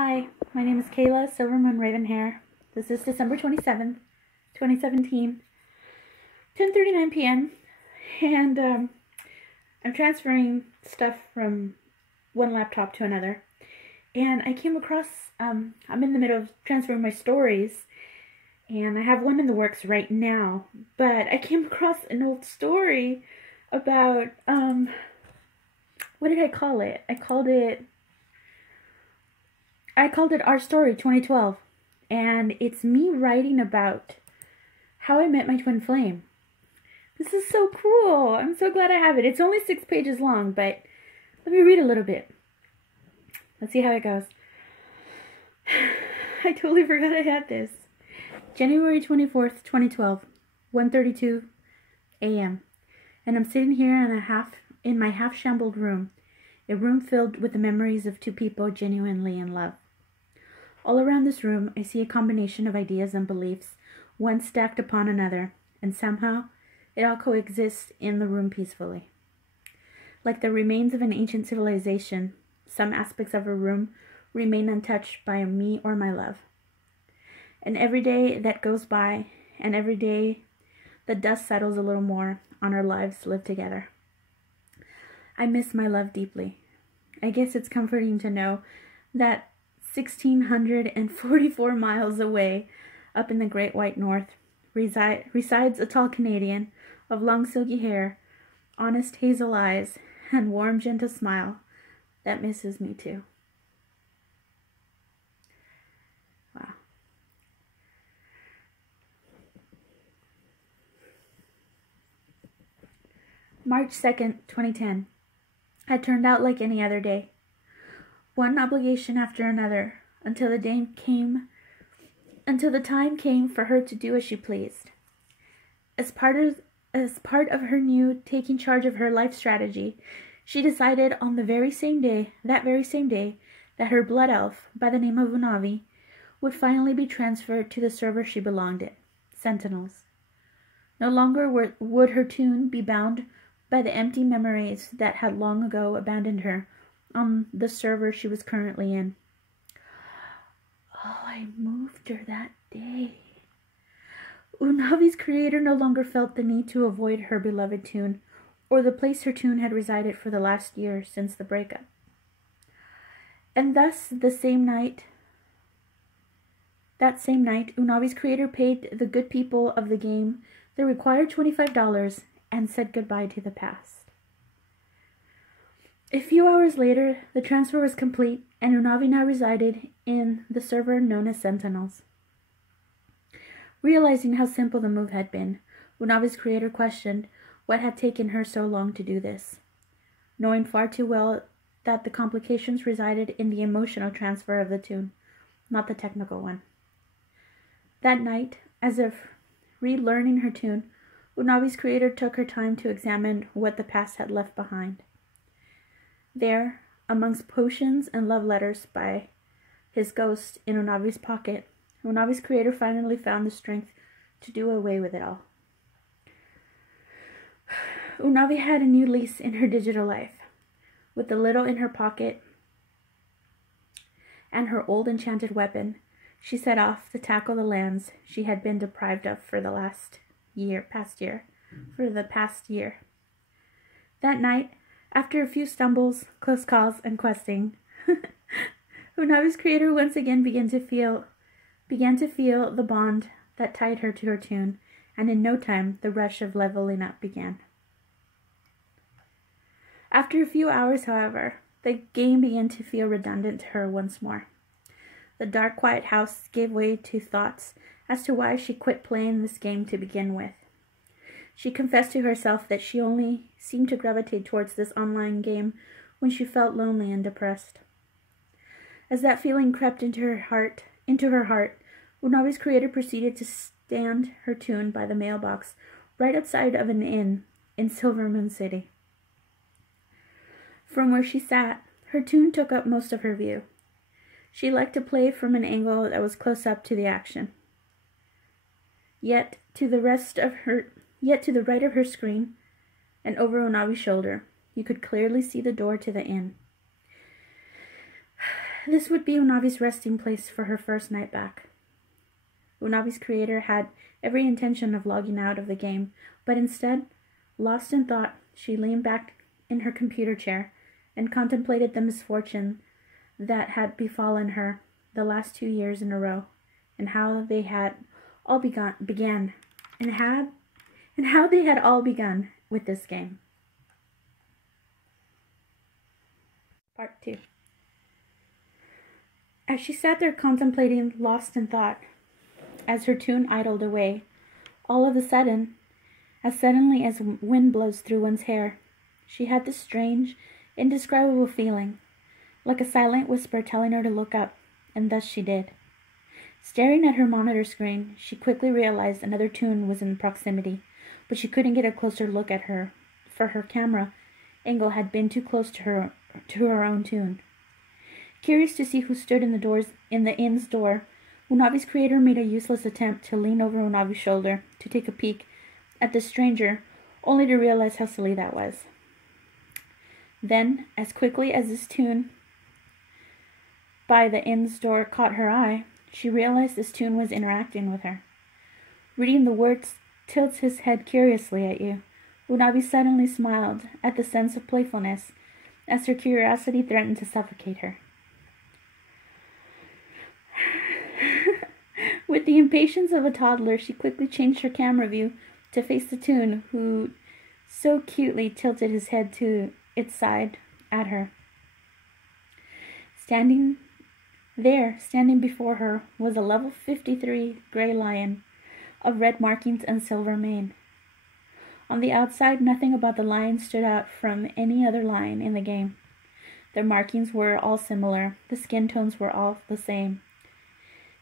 Hi, my name is Kayla Silvermoon Ravenhair. This is December 27th, 2017, 10:39 p.m. And I'm transferring stuff from one laptop to another. And I came across, I'm in the middle of transferring my stories, and I have one in the works right now. But I came across an old story about, what did I call it? I called it Our Story 2012, and it's me writing about how I met my twin flame. This is so cool. I'm so glad I have it. It's only 6 pages long, but let me read a little bit. Let's see how it goes. I totally forgot I had this. January 24th, 2012, 1:32 a.m. And I'm sitting here in my half-shambled room, a room filled with the memories of two people genuinely in love. All around this room, I see a combination of ideas and beliefs, one stacked upon another, and somehow it all coexists in the room peacefully. Like the remains of an ancient civilization, some aspects of a room remain untouched by me or my love. And every day that goes by, and every day the dust settles a little more on our lives lived together. I miss my love deeply. I guess it's comforting to know that 1,644 miles away, up in the Great White North, resides a tall Canadian of long silky hair, honest hazel eyes, and warm gentle smile that misses me too. Wow. March 2nd, 2010. Had turned out like any other day. One obligation after another, until the time came for her to do as she pleased. As part of her new taking charge of her life strategy, she decided on that very same day, that her blood elf, by the name of Unavi, would finally be transferred to the server she belonged in, Sentinels. No longer would her tune be bound by the empty memories that had long ago abandoned her on the server she was currently in. Oh, I moved her that day. Unavi's creator no longer felt the need to avoid her beloved tune, or the place her tune had resided for the last year since the breakup. And thus, that same night, Unavi's creator paid the good people of the game the required $25 and said goodbye to the past. A few hours later, the transfer was complete, and Unavi now resided in the server known as Sentinels. Realizing how simple the move had been, Unavi's creator questioned what had taken her so long to do this, knowing far too well that the complications resided in the emotional transfer of the tune, not the technical one. That night, as if relearning her tune, Unavi's creator took her time to examine what the past had left behind. There, amongst potions and love letters by his ghost in Unavi's pocket, Unavi's creator finally found the strength to do away with it all. Unavi had a new lease in her digital life. With the little in her pocket and her old enchanted weapon, she set off to tackle the lands she had been deprived of for the past year. That night, after a few stumbles, close calls, and questing, Unavi's creator once again began to feel the bond that tied her to her tune, and in no time the rush of leveling up began. After a few hours, however, the game began to feel redundant to her once more. The dark, quiet house gave way to thoughts as to why she quit playing this game to begin with. She confessed to herself that she only seemed to gravitate towards this online game when she felt lonely and depressed. As that feeling crept into her heart, Unavi's creator proceeded to stand her tune by the mailbox right outside of an inn in Silvermoon City. From where she sat, her tune took up most of her view. She liked to play from an angle that was close up to the action. Yet to the right of her screen, and over Unavi's shoulder, you could clearly see the door to the inn. This would be Unavi's resting place for her first night back. Unavi's creator had every intention of logging out of the game, but instead, lost in thought, she leaned back in her computer chair and contemplated the misfortune that had befallen her the last 2 years in a row, and how they had all begun with this game. Part 2. As she sat there contemplating, lost in thought, as her tune idled away, all of a sudden, as suddenly as wind blows through one's hair, she had this strange, indescribable feeling, like a silent whisper telling her to look up, and thus she did. Staring at her monitor screen, she quickly realized another tune was in proximity, but she couldn't get a closer look at her, for her camera angle had been too close to her own tune. Curious to see who stood in the inn's door, Unavi's creator made a useless attempt to lean over Unavi's shoulder to take a peek at the stranger, only to realize how silly that was. Then, as quickly as this tune by the inn's door caught her eye, she realized this tune was interacting with her. Reading the words tilts his head curiously at you, Unavi suddenly smiled at the sense of playfulness as her curiosity threatened to suffocate her. With the impatience of a toddler, she quickly changed her camera view to face the tune, who so cutely tilted his head to its side at her. Standing before her, was a level 53 gray lion of red markings and silver mane. On the outside, nothing about the lion stood out from any other lion in the game. Their markings were all similar, the skin tones were all the same.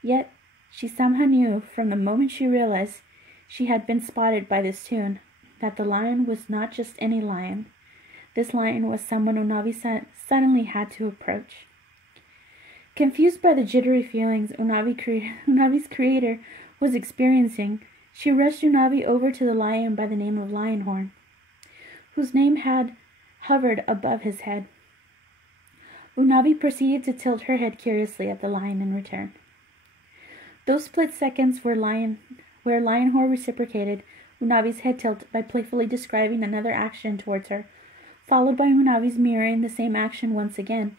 Yet, she somehow knew from the moment she realized she had been spotted by this tune, that the lion was not just any lion. This lion was someone Unavi suddenly had to approach. Confused by the jittery feelings Unavi's creator was experiencing, she rushed Unavi over to the lion by the name of Lionhorn, whose name had hovered above his head. Unavi proceeded to tilt her head curiously at the lion in return. Those split seconds where Lionhorn reciprocated Unavi's head tilt by playfully describing another action towards her, followed by Unavi's mirroring the same action once again,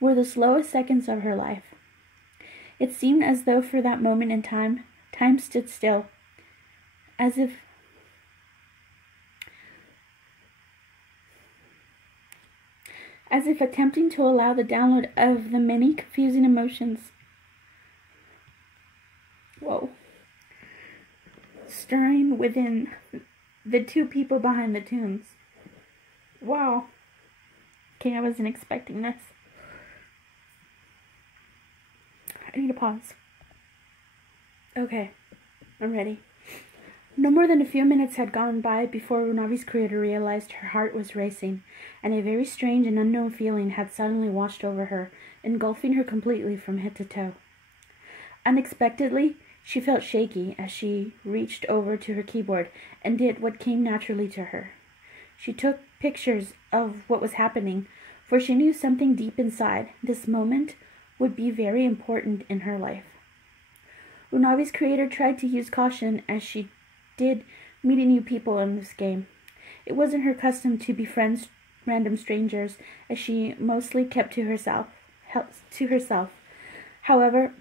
were the slowest seconds of her life. It seemed as though for that moment in time stood still, as if attempting to allow the download of the many confusing emotions stirring within the two people behind the tunes. Wow. Okay, I wasn't expecting this. I need to pause. Okay, I'm ready. No more than a few minutes had gone by before Unavi's creator realized her heart was racing, and a very strange and unknown feeling had suddenly washed over her, engulfing her completely from head to toe. Unexpectedly, she felt shaky as she reached over to her keyboard and did what came naturally to her. She took pictures of what was happening, for she knew something deep inside this moment would be very important in her life. Unavi's creator tried to use caution as she did meeting new people in this game. It wasn't her custom to befriend random strangers, as she mostly kept to herself. However,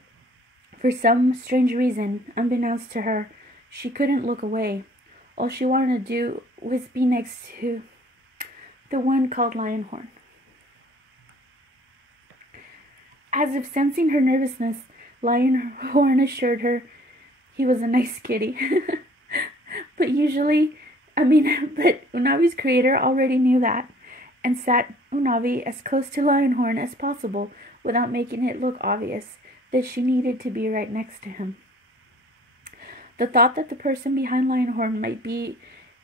for some strange reason, unbeknownst to her, she couldn't look away. All she wanted to do was be next to the one called Lionhorn. As if sensing her nervousness, Lionhorn assured her he was a nice kitty. But Unavi's creator already knew that, and sat Unavi as close to Lionhorn as possible without making it look obvious that she needed to be right next to him. The thought that the person behind Lionhorn might be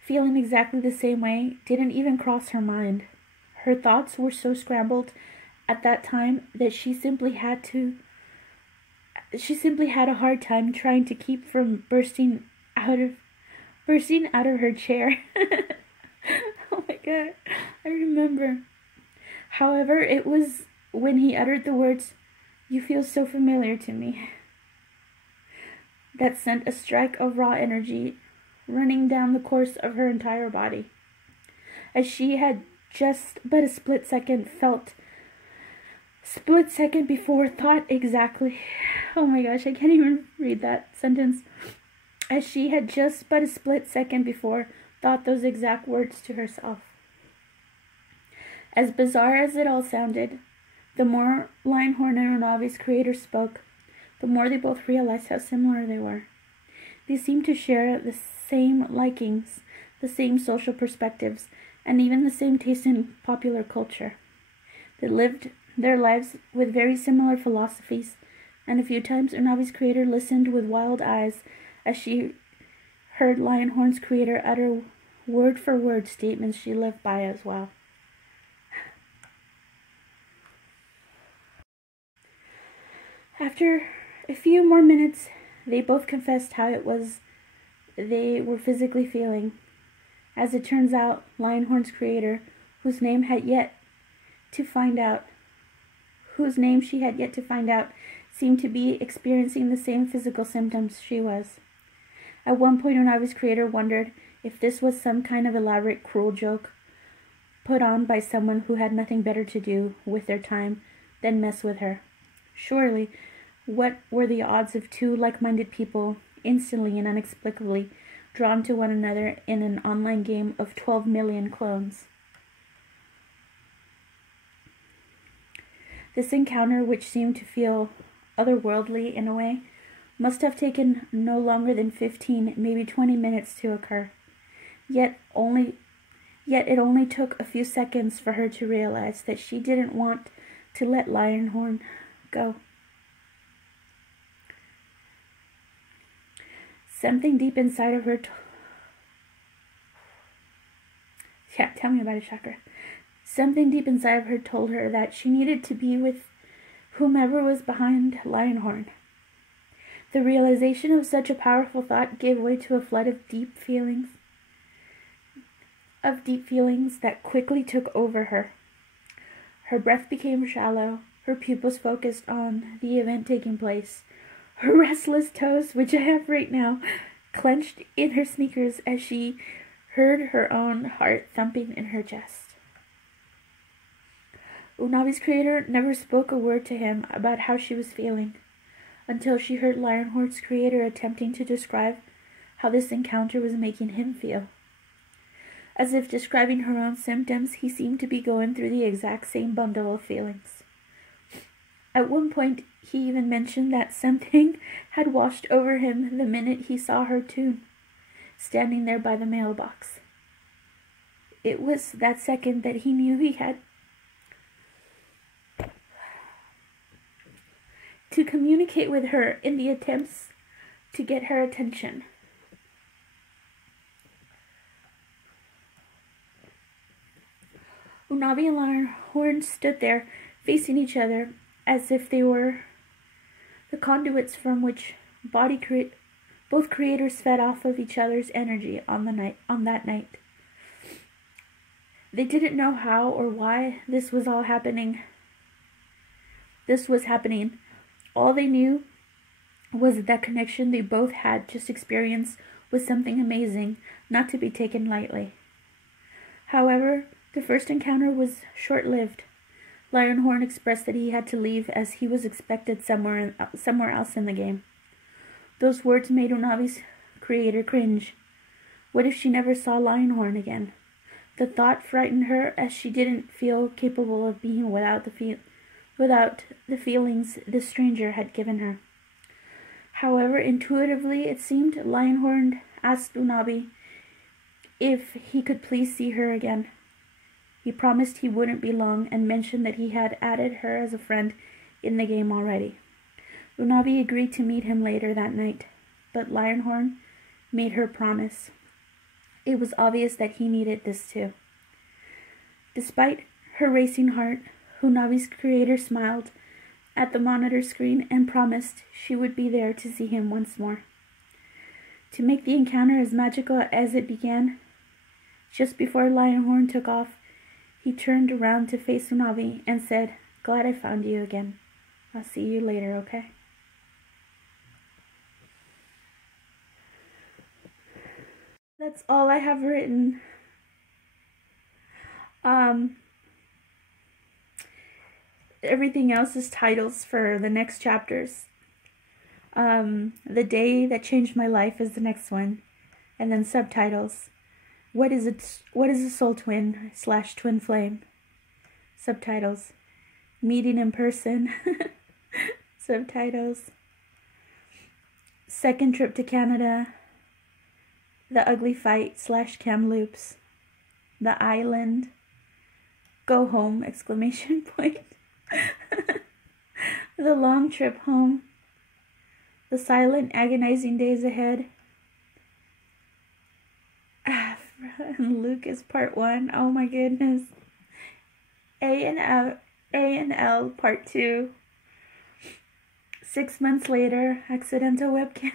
feeling exactly the same way didn't even cross her mind. Her thoughts were so scrambled at that time that she simply had a hard time trying to keep from bursting out of her chair. Oh my god, I remember. However, it was when he uttered the words, You feel so familiar to me. That sent a strike of raw energy running down the course of her entire body. As she had just but a split second before thought exactly. Oh my gosh, I can't even read that sentence. As she had just but a split second before thought those exact words to herself. As bizarre as it all sounded, the more Lionhorn and Unavi's creator spoke, the more they both realized how similar they were. They seemed to share the same likings, the same social perspectives, and even the same taste in popular culture. They lived their lives with very similar philosophies, and a few times Unavi's creator listened with wild eyes as she heard Lionhorn's creator utter word-for-word statements she lived by as well. After a few more minutes, they both confessed how it was they were physically feeling. As it turns out, Lionhorn's creator, whose name she had yet to find out, seemed to be experiencing the same physical symptoms she was. At one point, Unavi's creator wondered if this was some kind of elaborate, cruel joke put on by someone who had nothing better to do with their time than mess with her. Surely, what were the odds of two like-minded people instantly and inexplicably drawn to one another in an online game of 12 million clones? This encounter, which seemed to feel otherworldly in a way, must have taken no longer than 15, maybe 20 minutes to occur. Yet it only took a few seconds for her to realize that she didn't want to let Lionhorn go. Something deep inside of her tell me about it, Chakra. Something deep inside of her told her that she needed to be with whomever was behind Lionhorn. The realization of such a powerful thought gave way to a flood of deep feelings that quickly took over her. Her breath became shallow, her pupils focused on the event taking place. Her restless toes, which I have right now, clenched in her sneakers as she heard her own heart thumping in her chest. Unavi's creator never spoke a word to him about how she was feeling, until she heard Lionhorn's creator attempting to describe how this encounter was making him feel. As if describing her own symptoms, he seemed to be going through the exact same bundle of feelings. At one point, he even mentioned that something had washed over him the minute he saw her tune, standing there by the mailbox. It was that second that he knew he had to communicate with her in the attempts to get her attention. Unavi and Lionhorn stood there, facing each other, as if they were the conduits from which both creators fed off of each other's energy on that night. They didn't know how or why this was happening. All they knew was that connection they both had just experienced was something amazing, not to be taken lightly. However, the first encounter was short-lived. Lionhorn expressed that he had to leave as he was expected somewhere else in the game. Those words made Unavi's creator cringe. What if she never saw Lionhorn again? The thought frightened her, as she didn't feel capable of being without the feelings this stranger had given her. However, intuitively, it seemed Lionhorn asked Unavi if he could please see her again. He promised he wouldn't be long and mentioned that he had added her as a friend in the game already. Unavi agreed to meet him later that night, but Lionhorn made her promise. It was obvious that he needed this too. Despite her racing heart, Unavi's creator smiled at the monitor screen and promised she would be there to see him once more. To make the encounter as magical as it began, just before Lionhorn took off, he turned around to face Unavi and said, "Glad I found you again." I'll see you later, okay? That's all I have written. Everything else is titles for the next chapters. The Day That Changed My Life is the next one. And then subtitles. What is a soul twin / twin flame? Subtitles. Meeting in person. Subtitles. Second trip to Canada. The ugly fight / Kamloops. The island. Go home! ! The long trip home. The silent, agonizing days ahead. Lucas Part 1. Oh my goodness. A and L Part 2. 6 months later. Accidental webcam.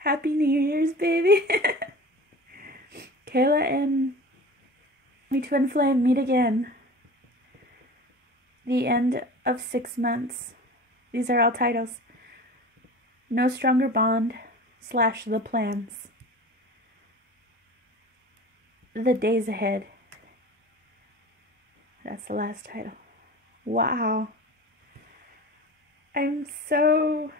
Happy New Year's, baby. Kayla and my twin flame meet again. The end of 6 months. These are all titles. No Stronger Bond / The Plans. The Days Ahead. That's the last title. Wow. I'm so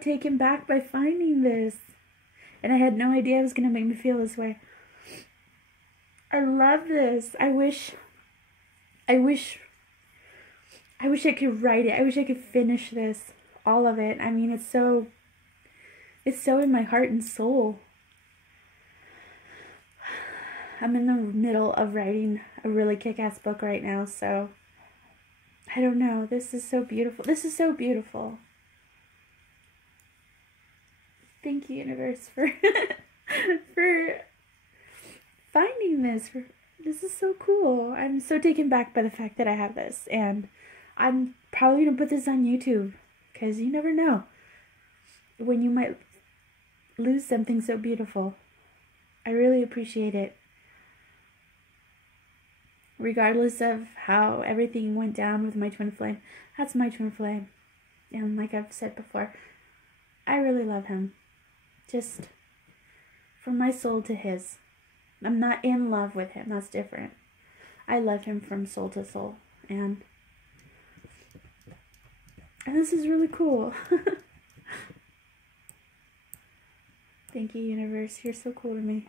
taken back by finding this. And I had no idea it was going to make me feel this way. I love this. I wish I could write it. I wish I could finish this. All of it. I mean, it's so in my heart and soul. I'm in the middle of writing a really kick-ass book right now, so I don't know. This is so beautiful. This is so beautiful. Thank you, universe, for for finding this. This is so cool. I'm so taken back by the fact that I have this, and I'm probably gonna put this on YouTube, because you never know when you might lose something so beautiful. I really appreciate it. Regardless of how everything went down with my twin flame, that's my twin flame. And like I've said before, I really love him. Just from my soul to his. I'm not in love with him. That's different. I love him from soul to soul. And this is really cool. Thank you, universe. You're so cool to me.